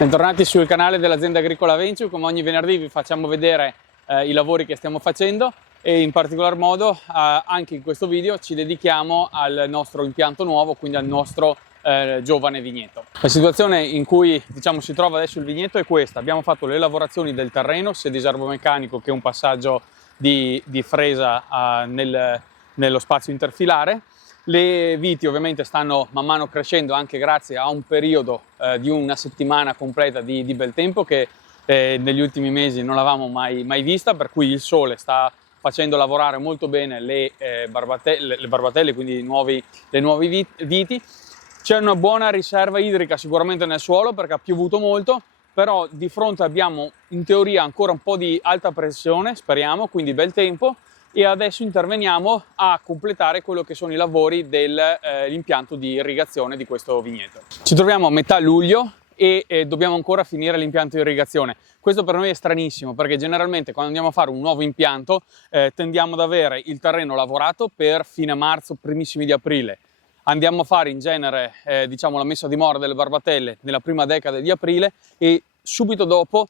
Bentornati sul canale dell'azienda agricola Venture. Come ogni venerdì vi facciamo vedere i lavori che stiamo facendo e in particolar modo anche in questo video ci dedichiamo al nostro impianto nuovo, quindi al nostro giovane vigneto. La situazione in cui si trova adesso il vigneto è questa: abbiamo fatto le lavorazioni del terreno, sia di servomeccanico che un passaggio di fresa nello spazio interfilare. Le viti ovviamente stanno man mano crescendo anche grazie a un periodo di una settimana completa di bel tempo che negli ultimi mesi non l'avevamo mai vista, per cui il sole sta facendo lavorare molto bene le barbatelle, quindi le nuovi viti. C'è una buona riserva idrica sicuramente nel suolo perché ha piovuto molto, però di fronte abbiamo in teoria ancora un po' di alta pressione, speriamo, quindi bel tempo. E adesso interveniamo a completare quello che sono i lavori dell'impianto di irrigazione di questo vigneto. Ci troviamo a metà luglio e dobbiamo ancora finire l'impianto di irrigazione. Questo per noi è stranissimo perché generalmente quando andiamo a fare un nuovo impianto tendiamo ad avere il terreno lavorato per fine marzo, primissimi di aprile. Andiamo a fare in genere la messa a dimora delle barbatelle nella prima decade di aprile e subito dopo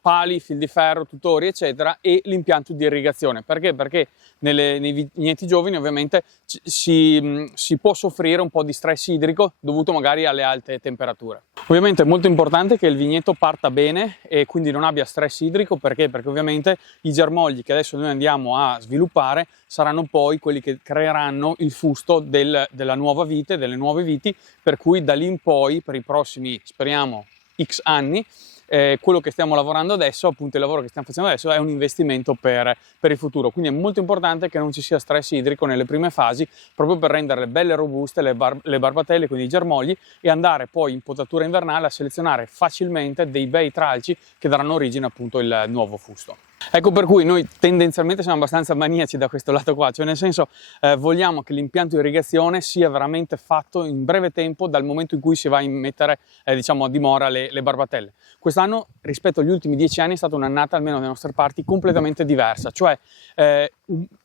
pali, fil di ferro, tutori eccetera e l'impianto di irrigazione. Perché? Perché nei vigneti giovani ovviamente si può soffrire un po' di stress idrico dovuto magari alle alte temperature. Ovviamente è molto importante che il vigneto parta bene e quindi non abbia stress idrico. Perché? Perché ovviamente i germogli che adesso noi andiamo a sviluppare saranno poi quelli che creeranno il fusto della nuova vite, delle nuove viti, per cui da lì in poi per i prossimi, speriamo, X anni, quello che stiamo lavorando adesso, appunto il lavoro che stiamo facendo adesso, è un investimento per il futuro. Quindi è molto importante che non ci sia stress idrico nelle prime fasi, proprio per renderle belle e robuste le barbatelle, quindi i germogli, e andare poi in potatura invernale a selezionare facilmente dei bei tralci che daranno origine appunto al nuovo fusto. Ecco per cui noi tendenzialmente siamo abbastanza maniaci da questo lato qua, cioè nel senso vogliamo che l'impianto di irrigazione sia veramente fatto in breve tempo dal momento in cui si va a mettere a dimora le barbatelle. Quest'anno rispetto agli ultimi 10 anni è stata un'annata, almeno dalle nostre parti, completamente diversa, cioè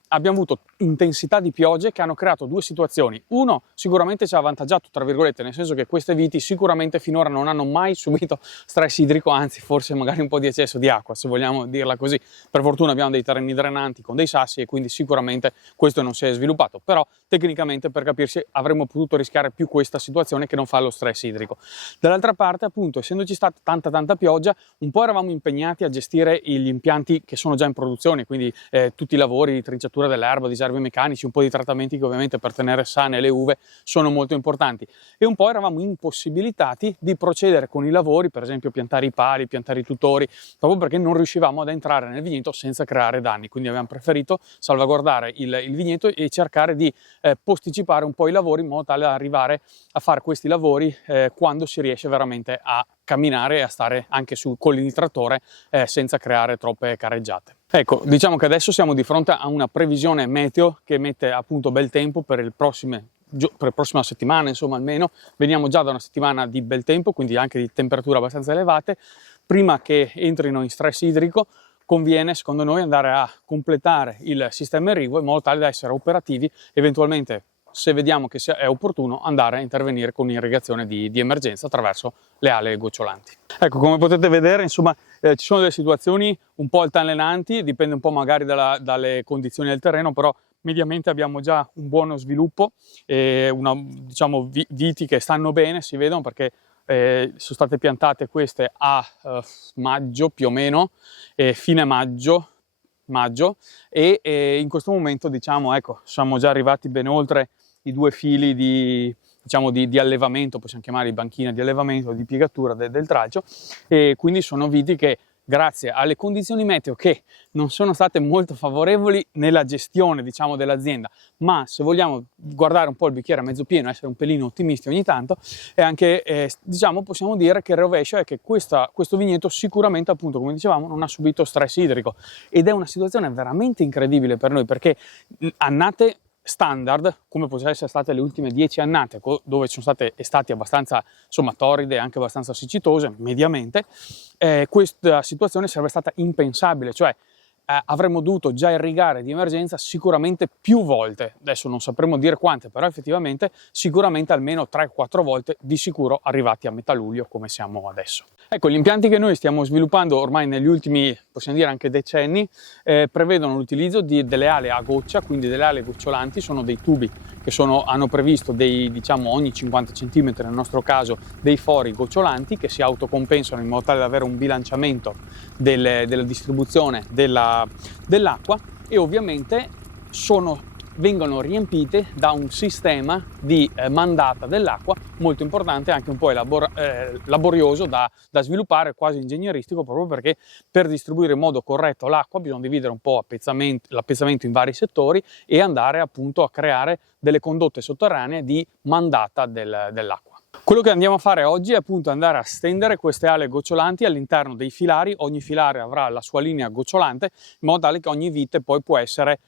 abbiamo avuto intensità di piogge che hanno creato due situazioni. Uno, sicuramente ci ha avvantaggiato, tra virgolette, nel senso che queste viti sicuramente finora non hanno mai subito stress idrico, anzi forse magari un po' di eccesso di acqua, se vogliamo dirla così. Per fortuna abbiamo dei terreni drenanti con dei sassi e quindi sicuramente questo non si è sviluppato, però tecnicamente, per capirsi, avremmo potuto rischiare più questa situazione che non fa lo stress idrico. Dall'altra parte, appunto, essendoci stata tanta pioggia, un po' eravamo impegnati a gestire gli impianti che sono già in produzione, quindi tutti i lavori di trinciatura dell'erba, di servi meccanici, un po' di trattamenti che ovviamente per tenere sane le uve sono molto importanti, e un po' eravamo impossibilitati di procedere con i lavori, per esempio piantare i pali, piantare i tutori, proprio perché non riuscivamo ad entrare nel vigneto senza creare danni. Quindi abbiamo preferito salvaguardare il vigneto e cercare di posticipare un po' i lavori in modo tale da arrivare a fare questi lavori quando si riesce veramente a camminare e a stare anche su colli di trattore senza creare troppe carreggiate. Ecco, diciamo che adesso siamo di fronte a una previsione meteo che mette appunto bel tempo per la prossima settimana, insomma almeno. Veniamo già da una settimana di bel tempo, quindi anche di temperature abbastanza elevate. Prima che entrino in stress idrico conviene, secondo noi, andare a completare il sistema irriguo in modo tale da essere operativi, eventualmente, se vediamo che è opportuno, andare a intervenire con irrigazione di emergenza attraverso le ale gocciolanti. Ecco, come potete vedere, insomma, ci sono delle situazioni un po' altalenanti, dipende un po' magari dalle condizioni del terreno, però mediamente abbiamo già un buono sviluppo e viti che stanno bene, si vedono, perché sono state piantate queste a maggio più o meno, fine maggio, e in questo momento ecco, siamo già arrivati ben oltre i 2 fili di allevamento, possiamo chiamare i banchine di allevamento, di piegatura del tralcio, e quindi sono viti che, grazie alle condizioni meteo che non sono state molto favorevoli nella gestione dell'azienda, ma se vogliamo guardare un po' il bicchiere a mezzo pieno, essere un pelino ottimisti ogni tanto, e anche possiamo dire che il rovescio è che questo vigneto sicuramente, appunto, come dicevamo, non ha subito stress idrico, ed è una situazione veramente incredibile per noi, perché annate standard, come possono essere state le ultime 10 annate, dove ci sono state estati abbastanza torride e anche abbastanza siccitose mediamente, questa situazione sarebbe stata impensabile. Cioè avremmo dovuto già irrigare di emergenza sicuramente più volte. Adesso non sapremo dire quante, però effettivamente sicuramente almeno 3-4 volte di sicuro arrivati a metà luglio come siamo adesso. Ecco, gli impianti che noi stiamo sviluppando ormai negli ultimi, possiamo dire anche decenni, prevedono l'utilizzo delle ale a goccia, quindi delle ale gocciolanti. Sono dei tubi che hanno previsto diciamo ogni 50 cm nel nostro caso, dei fori gocciolanti che si autocompensano in modo tale da avere un bilanciamento della distribuzione dell'acqua, e ovviamente vengono riempite da un sistema di mandata dell'acqua molto importante, anche un po' laborioso da sviluppare, quasi ingegneristico, proprio perché per distribuire in modo corretto l'acqua bisogna dividere un po' l'appezzamento in vari settori e andare appunto a creare delle condotte sotterranee di mandata dell'acqua. Quello che andiamo a fare oggi è appunto andare a stendere queste ale gocciolanti all'interno dei filari. Ogni filare avrà la sua linea gocciolante in modo tale che ogni vite poi può essere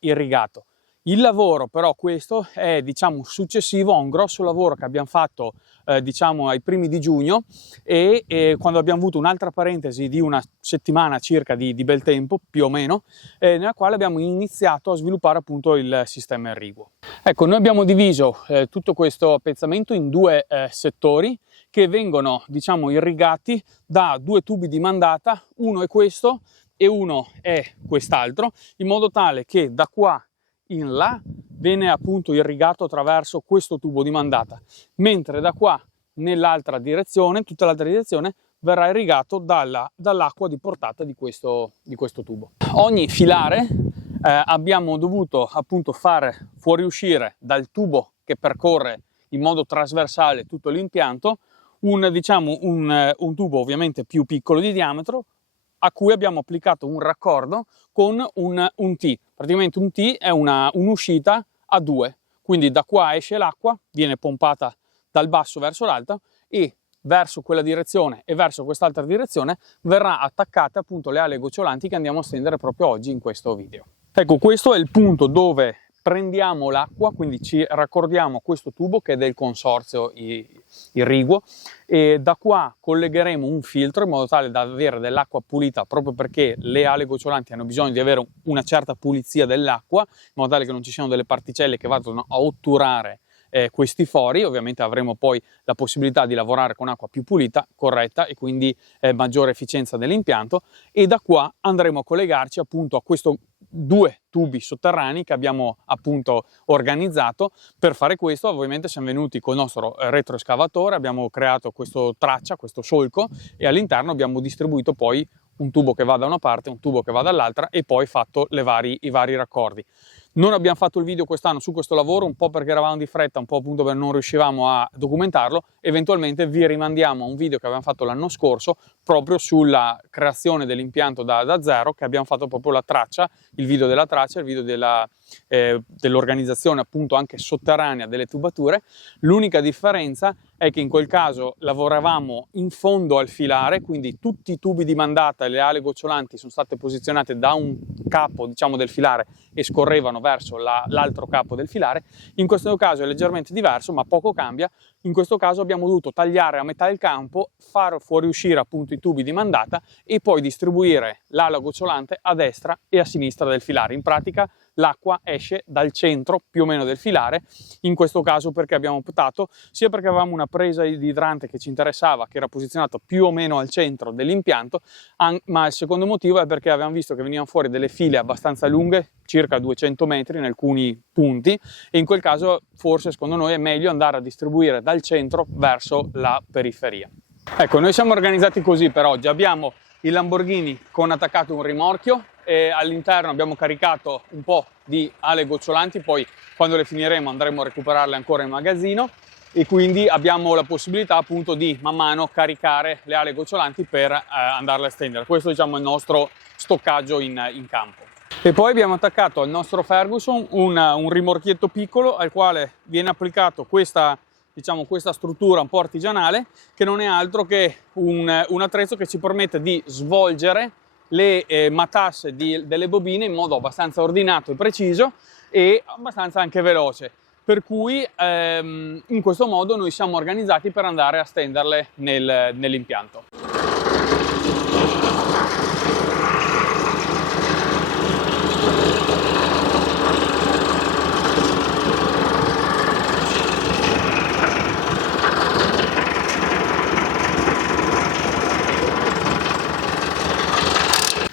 irrigato. Il lavoro però questo è diciamo successivo a un grosso lavoro che abbiamo fatto diciamo ai primi di giugno e quando abbiamo avuto un'altra parentesi di una settimana circa di bel tempo più o meno, nella quale abbiamo iniziato a sviluppare appunto il sistema irriguo. Ecco, noi abbiamo diviso tutto questo appezzamento in due settori che vengono diciamo irrigati da due tubi di mandata, uno è questo e uno è quest'altro, in modo tale che da qua in là viene appunto irrigato attraverso questo tubo di mandata, mentre da qua nell'altra direzione, tutta l'altra direzione, verrà irrigato dall'acqua di portata di questo tubo. Ogni filare abbiamo dovuto appunto fare fuoriuscire dal tubo che percorre in modo trasversale tutto l'impianto un tubo ovviamente più piccolo di diametro, a cui abbiamo applicato un raccordo con un T. Praticamente un T è un'uscita a due, quindi da qua esce l'acqua, viene pompata dal basso verso l'alto e verso quella direzione e verso quest'altra direzione verrà attaccata appunto le ale gocciolanti che andiamo a stendere proprio oggi in questo video. Ecco, questo è il punto dove prendiamo l'acqua, quindi ci raccordiamo a questo tubo che è del consorzio irriguo e da qua collegheremo un filtro in modo tale da avere dell'acqua pulita, proprio perché le ale gocciolanti hanno bisogno di avere una certa pulizia dell'acqua in modo tale che non ci siano delle particelle che vadano a otturare questi fori. Ovviamente avremo poi la possibilità di lavorare con acqua più pulita, corretta e quindi maggiore efficienza dell'impianto, e da qua andremo a collegarci appunto a questo due tubi sotterranei che abbiamo appunto organizzato. Per fare questo ovviamente siamo venuti col nostro retroescavatore, abbiamo creato questo traccia, questo solco, e all'interno abbiamo distribuito poi un tubo che va da una parte, un tubo che va dall'altra e poi fatto i vari raccordi. Non abbiamo fatto il video quest'anno su questo lavoro, un po' perché eravamo di fretta, un po' appunto perché non riuscivamo a documentarlo. Eventualmente vi rimandiamo a un video che abbiamo fatto l'anno scorso proprio sulla creazione dell'impianto da zero, che abbiamo fatto proprio la traccia, il video della traccia, il video dell'organizzazione appunto anche sotterranea delle tubature. L'unica differenza è che in quel caso lavoravamo in fondo al filare, quindi tutti i tubi di mandata e le ale gocciolanti sono state posizionate da un capo diciamo del filare e scorrevano verso l'altro capo del filare. In questo caso è leggermente diverso, ma poco cambia. In questo caso abbiamo dovuto tagliare a metà il campo, far fuoriuscire appunto i tubi di mandata e poi distribuire l'ala gocciolante a destra e a sinistra del filare. In pratica l'acqua esce dal centro più o meno del filare, in questo caso perché abbiamo optato sia perché avevamo una presa di idrante che ci interessava, che era posizionata più o meno al centro dell'impianto, ma il secondo motivo è perché avevamo visto che venivano fuori delle file abbastanza lunghe, circa 200 metri in alcuni punti, e in quel caso forse secondo noi è meglio andare a distribuire dal centro verso la periferia. Ecco, noi siamo organizzati così per oggi. Abbiamo il Lamborghini con attaccato un rimorchio e all'interno abbiamo caricato un po' di ale gocciolanti, poi quando le finiremo andremo a recuperarle ancora in magazzino, e quindi abbiamo la possibilità appunto di man mano caricare le ale gocciolanti per andarle a stendere. Questo diciamo è il nostro stoccaggio in campo. E poi abbiamo attaccato al nostro Ferguson un rimorchietto piccolo al quale viene applicato questa struttura un po' artigianale, che non è altro che un attrezzo che ci permette di svolgere le matasse delle bobine in modo abbastanza ordinato e preciso e abbastanza anche veloce, per cui in questo modo noi siamo organizzati per andare a stenderle nell'impianto.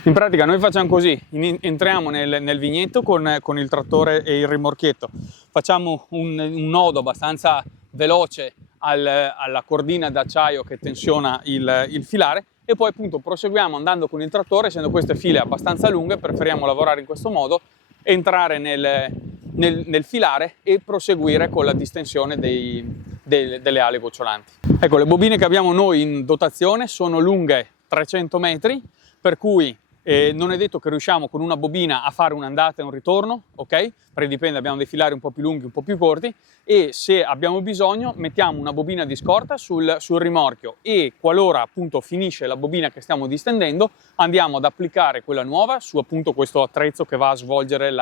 In pratica noi facciamo così, entriamo nel vigneto con il trattore e il rimorchietto, facciamo un nodo abbastanza veloce alla cordina d'acciaio che tensiona il filare e poi appunto proseguiamo andando con il trattore. Essendo queste file abbastanza lunghe, preferiamo lavorare in questo modo, entrare nel filare e proseguire con la distensione delle ali gocciolanti. Ecco, le bobine che abbiamo noi in dotazione sono lunghe 300 metri, per cui non è detto che riusciamo con una bobina a fare un'andata e un ritorno, ok? Perché dipende, abbiamo dei filari un po' più lunghi, un po' più corti, e se abbiamo bisogno mettiamo una bobina di scorta sul rimorchio e qualora appunto finisce la bobina che stiamo distendendo andiamo ad applicare quella nuova su appunto questo attrezzo che va a svolgere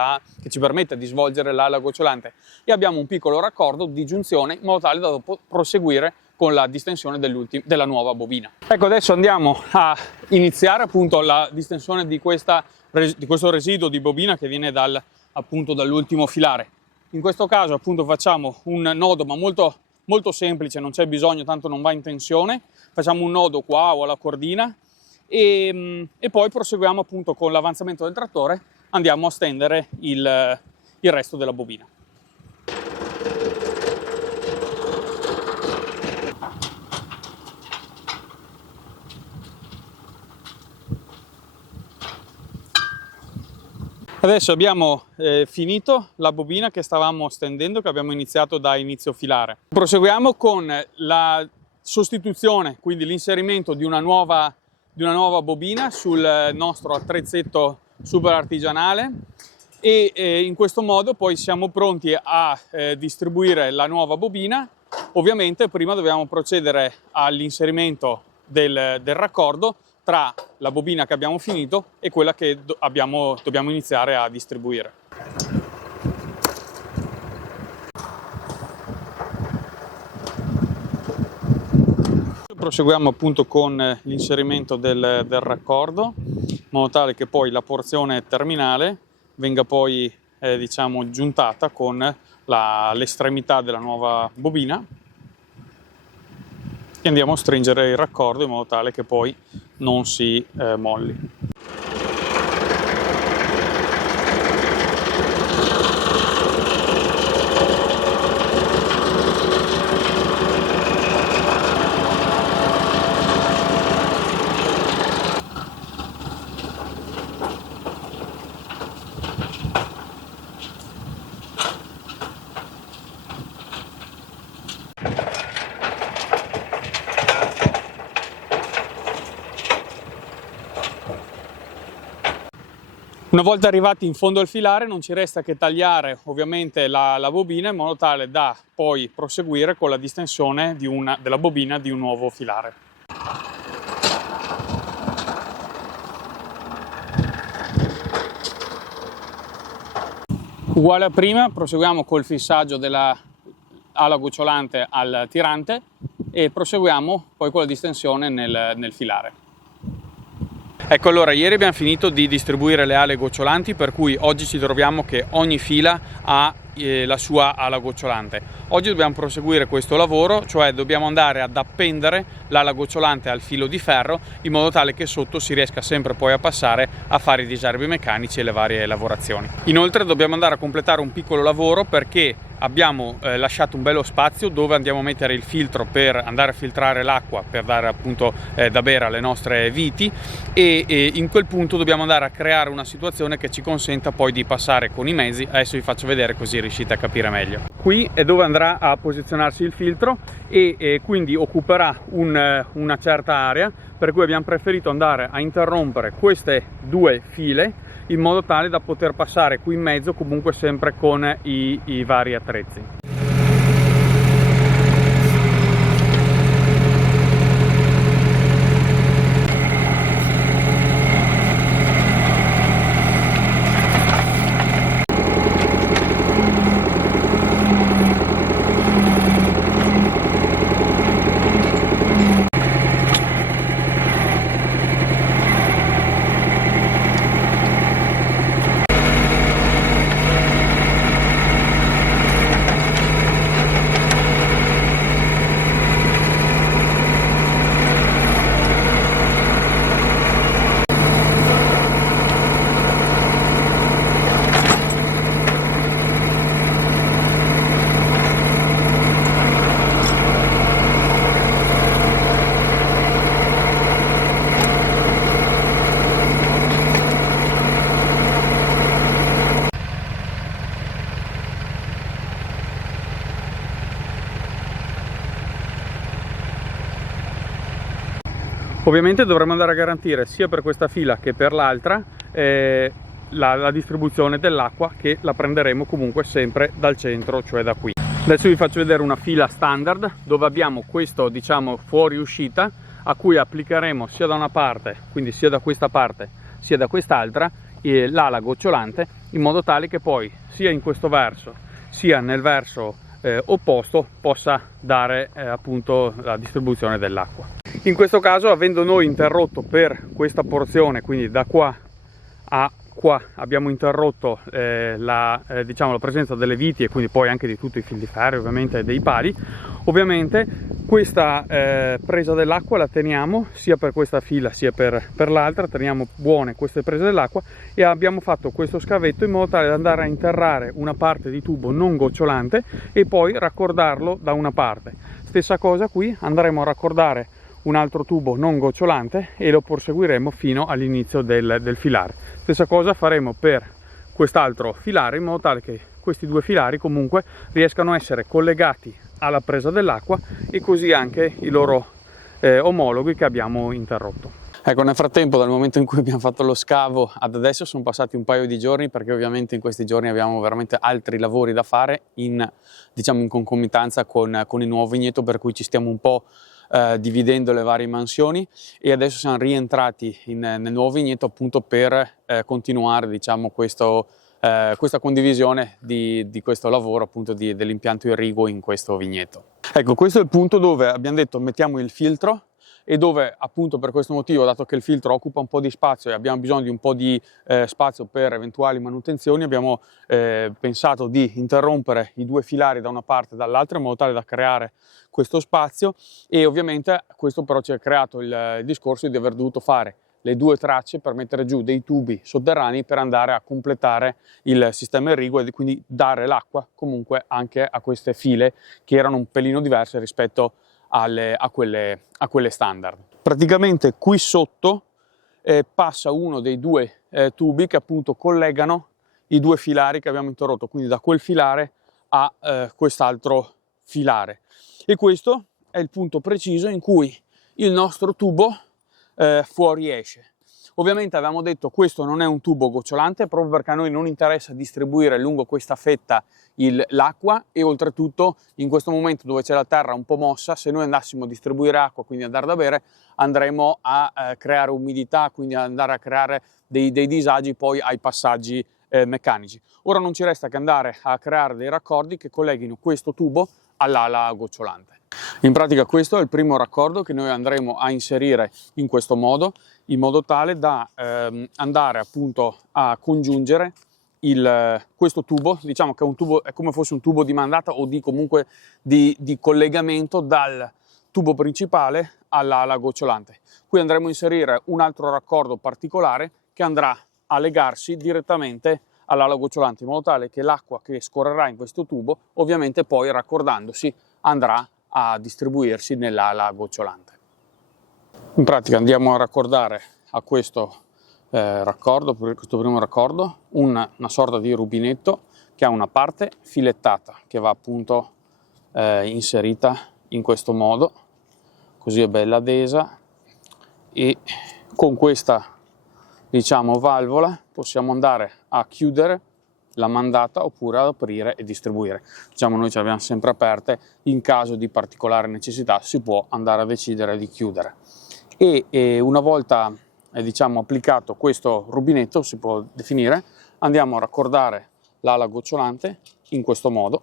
che ci permette di svolgere l'ala gocciolante, e abbiamo un piccolo raccordo di giunzione in modo tale da dopo proseguire con la distensione della nuova bobina. Ecco, adesso andiamo a iniziare appunto la distensione di questo residuo di bobina che viene appunto dall'ultimo filare. In questo caso appunto facciamo un nodo, ma molto, molto semplice, non c'è bisogno, tanto non va in tensione. Facciamo un nodo qua o alla cordina e poi proseguiamo appunto con l'avanzamento del trattore, andiamo a stendere il resto della bobina. Adesso abbiamo finito la bobina che stavamo stendendo, che abbiamo iniziato da inizio filare. Proseguiamo con la sostituzione, quindi l'inserimento di una nuova bobina sul nostro attrezzetto super artigianale e in questo modo poi siamo pronti a distribuire la nuova bobina. Ovviamente prima dobbiamo procedere all'inserimento del raccordo tra la bobina che abbiamo finito e quella che dobbiamo iniziare a distribuire. Proseguiamo appunto con l'inserimento del raccordo in modo tale che poi la porzione terminale venga poi diciamo giuntata con l'estremità della nuova bobina e andiamo a stringere il raccordo in modo tale che poi non si molli. Una volta arrivati in fondo al filare non ci resta che tagliare ovviamente la bobina in modo tale da poi proseguire con la distensione della bobina di un nuovo filare. Uguale a prima, proseguiamo col fissaggio della ala gocciolante al tirante e proseguiamo poi con la distensione nel filare. Ecco, allora ieri abbiamo finito di distribuire le ale gocciolanti, per cui oggi ci troviamo che ogni fila ha la sua ala gocciolante. Oggi dobbiamo proseguire questo lavoro, cioè dobbiamo andare ad appendere l'ala gocciolante al filo di ferro in modo tale che sotto si riesca sempre poi a passare a fare i disarmi meccanici e le varie lavorazioni. Inoltre dobbiamo andare a completare un piccolo lavoro perché abbiamo lasciato un bello spazio dove andiamo a mettere il filtro per andare a filtrare l'acqua per dare appunto da bere alle nostre viti e in quel punto dobbiamo andare a creare una situazione che ci consenta poi di passare con i mezzi. Adesso vi faccio vedere così riuscite a capire meglio. Qui è dove andrà a posizionarsi il filtro e quindi occuperà una certa area, per cui abbiamo preferito andare a interrompere queste due file in modo tale da poter passare qui in mezzo comunque sempre con i vari attrezzi. Ovviamente dovremo andare a garantire sia per questa fila che per l'altra la distribuzione dell'acqua, che la prenderemo comunque sempre dal centro, cioè da qui. Adesso vi faccio vedere una fila standard dove abbiamo questo, diciamo, fuoriuscita a cui applicheremo sia da una parte, quindi sia da questa parte sia da quest'altra, l'ala gocciolante, in modo tale che poi sia in questo verso sia nel verso opposto possa dare appunto la distribuzione dell'acqua. In questo caso, avendo noi interrotto per questa porzione, quindi da qua a qua abbiamo interrotto diciamo, la presenza delle viti e quindi poi anche di tutti i fil di ferro, ovviamente, e dei pali, ovviamente questa presa dell'acqua la teniamo sia per questa fila sia per l'altra, teniamo buone queste prese dell'acqua, e abbiamo fatto questo scavetto in modo tale da andare a interrare una parte di tubo non gocciolante e poi raccordarlo da una parte. Stessa cosa qui, andremo a raccordare un altro tubo non gocciolante e lo proseguiremo fino all'inizio del filare. Stessa cosa faremo per quest'altro filare, in modo tale che questi due filari comunque riescano a essere collegati alla presa dell'acqua e così anche i loro omologhi che abbiamo interrotto. Ecco, nel frattempo, dal momento in cui abbiamo fatto lo scavo ad adesso, sono passati un paio di giorni, perché ovviamente in questi giorni abbiamo veramente altri lavori da fare diciamo in concomitanza con il nuovo vigneto, per cui ci stiamo un po' dividendo le varie mansioni, e adesso siamo rientrati nel nuovo vigneto appunto per continuare, diciamo, questa condivisione di questo lavoro appunto dell'impianto irriguo in questo vigneto. Ecco, questo è il punto dove abbiamo detto mettiamo il filtro, e dove appunto per questo motivo, dato che il filtro occupa un po' di spazio e abbiamo bisogno di un po' di spazio per eventuali manutenzioni, abbiamo pensato di interrompere i due filari da una parte e dall'altra in modo tale da creare questo spazio. E ovviamente questo però ci ha creato il discorso di aver dovuto fare le due tracce per mettere giù dei tubi sotterranei per andare a completare il sistema irriguo e quindi dare l'acqua comunque anche a queste file che erano un pelino diverse rispetto a quelle standard. Praticamente qui sotto passa uno dei due tubi che appunto collegano i due filari che abbiamo interrotto, quindi da quel filare a quest'altro filare, e questo è il punto preciso in cui il nostro tubo fuoriesce. Ovviamente avevamo detto questo non è un tubo gocciolante, proprio perché a noi non interessa distribuire lungo questa fetta l'acqua, e oltretutto in questo momento dove c'è la terra un po' mossa, se noi andassimo a distribuire acqua, quindi a dar da bere, andremo a creare umidità, quindi andare a creare dei disagi poi ai passaggi meccanici. Ora non ci resta che andare a creare dei raccordi che colleghino questo tubo all'ala gocciolante. In pratica questo è il primo raccordo che noi andremo a inserire in questo modo, in modo tale da andare appunto a congiungere questo tubo, diciamo che è come fosse un tubo di mandata o comunque di collegamento dal tubo principale all'ala gocciolante. Qui andremo a inserire un altro raccordo particolare che andrà a legarsi direttamente all'ala gocciolante, in modo tale che l'acqua che scorrerà in questo tubo, ovviamente poi raccordandosi, andrà a distribuirsi nell'ala gocciolante. In pratica andiamo a raccordare a questo questo primo raccordo una sorta di rubinetto che ha una parte filettata che va appunto inserita in questo modo, così è bella adesa, e con questa, diciamo, valvola possiamo andare a chiudere la mandata oppure ad aprire e distribuire. Diciamo, noi ce l'abbiamo sempre aperte, in caso di particolare necessità si può andare a decidere di chiudere. E una volta diciamo applicato questo rubinetto, si può definire, andiamo a raccordare l'ala gocciolante in questo modo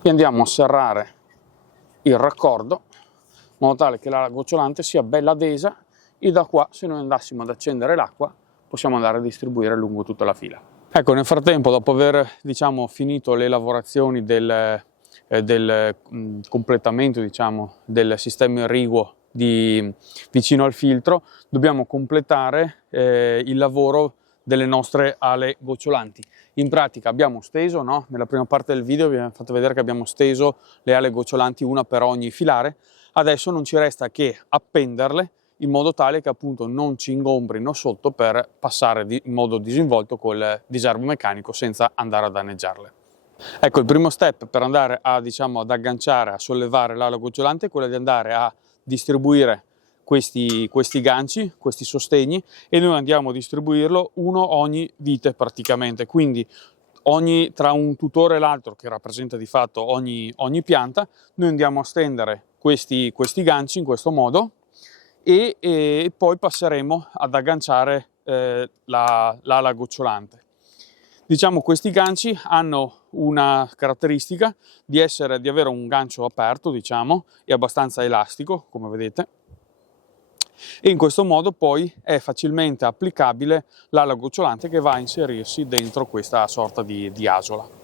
e andiamo a serrare il raccordo in modo tale che l'ala gocciolante sia bella adesa, e da qua, se noi andassimo ad accendere l'acqua, possiamo andare a distribuire lungo tutta la fila. Ecco, nel frattempo, dopo aver, diciamo, finito le lavorazioni del completamento, diciamo, del sistema irriguo vicino al filtro, dobbiamo completare il lavoro delle nostre ale gocciolanti. In pratica abbiamo steso, no? Nella prima parte del video vi abbiamo fatto vedere che abbiamo steso le ale gocciolanti, una per ogni filare. Adesso non ci resta che appenderle in modo tale che appunto non ci ingombrino sotto, per passare in modo disinvolto col disturbo meccanico senza andare a danneggiarle. Ecco, il primo step per andare a, diciamo, ad agganciare, a sollevare l'ala gocciolante è quello di andare a distribuire questi ganci, questi sostegni, e noi andiamo a distribuirlo uno ogni vite praticamente, quindi tra un tutore e l'altro, che rappresenta di fatto ogni pianta, noi andiamo a stendere questi ganci in questo modo e poi passeremo ad agganciare l'ala gocciolante. Diciamo, questi ganci hanno una caratteristica di avere un gancio aperto, diciamo, e abbastanza elastico, come vedete, e in questo modo poi è facilmente applicabile l'ala gocciolante che va a inserirsi dentro questa sorta di asola.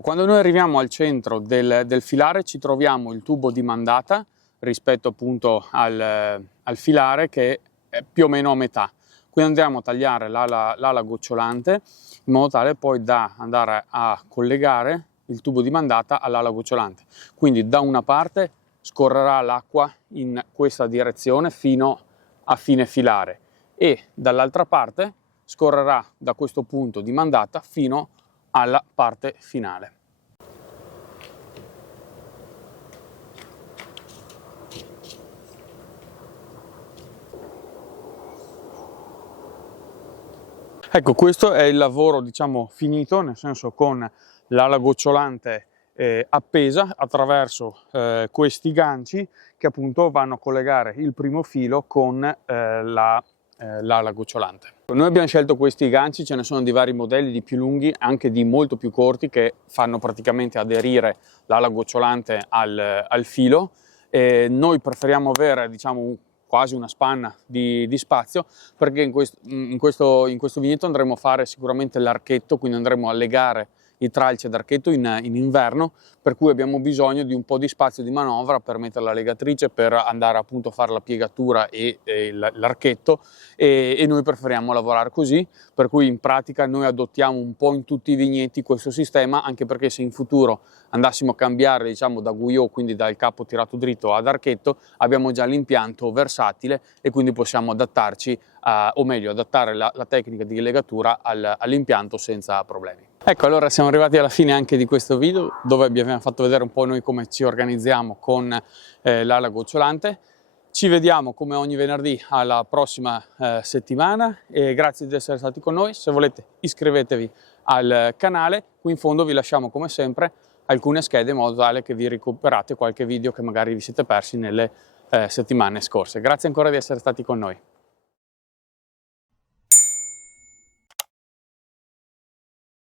Quando noi arriviamo al centro del filare ci troviamo il tubo di mandata rispetto appunto al filare, che è più o meno a metà. Quindi andremo a tagliare l'ala gocciolante in modo tale poi da andare a collegare il tubo di mandata all'ala gocciolante. Quindi da una parte scorrerà l'acqua in questa direzione fino a fine filare e dall'altra parte scorrerà da questo punto di mandata fino alla parte finale. Ecco, questo è il lavoro, diciamo, finito, nel senso con l'ala gocciolante appesa attraverso questi ganci che appunto vanno a collegare il primo filo con l'ala gocciolante. Noi abbiamo scelto questi ganci, ce ne sono di vari modelli, di più lunghi, anche di molto più corti, che fanno praticamente aderire l'ala gocciolante al filo. Noi preferiamo avere, diciamo, quasi una spanna di spazio, perché in questo vigneto andremo a fare sicuramente l'archetto, quindi andremo a legare i tralci ad archetto in inverno, per cui abbiamo bisogno di un po' di spazio di manovra per mettere la legatrice, per andare appunto a fare la piegatura e l'archetto, e noi preferiamo lavorare così, per cui in pratica noi adottiamo un po' in tutti i vigneti questo sistema, anche perché se in futuro andassimo a cambiare, diciamo, da guyot, quindi dal capo tirato dritto ad archetto, abbiamo già l'impianto versatile e quindi possiamo adattarci o meglio adattare la tecnica di legatura all'impianto senza problemi. Ecco, allora siamo arrivati alla fine anche di questo video, dove vi abbiamo fatto vedere un po' noi come ci organizziamo con l'ala gocciolante. Ci vediamo come ogni venerdì alla prossima settimana e grazie di essere stati con noi. Se volete iscrivetevi al canale, qui in fondo vi lasciamo come sempre alcune schede in modo tale che vi recuperate qualche video che magari vi siete persi nelle settimane scorse. Grazie ancora di essere stati con noi.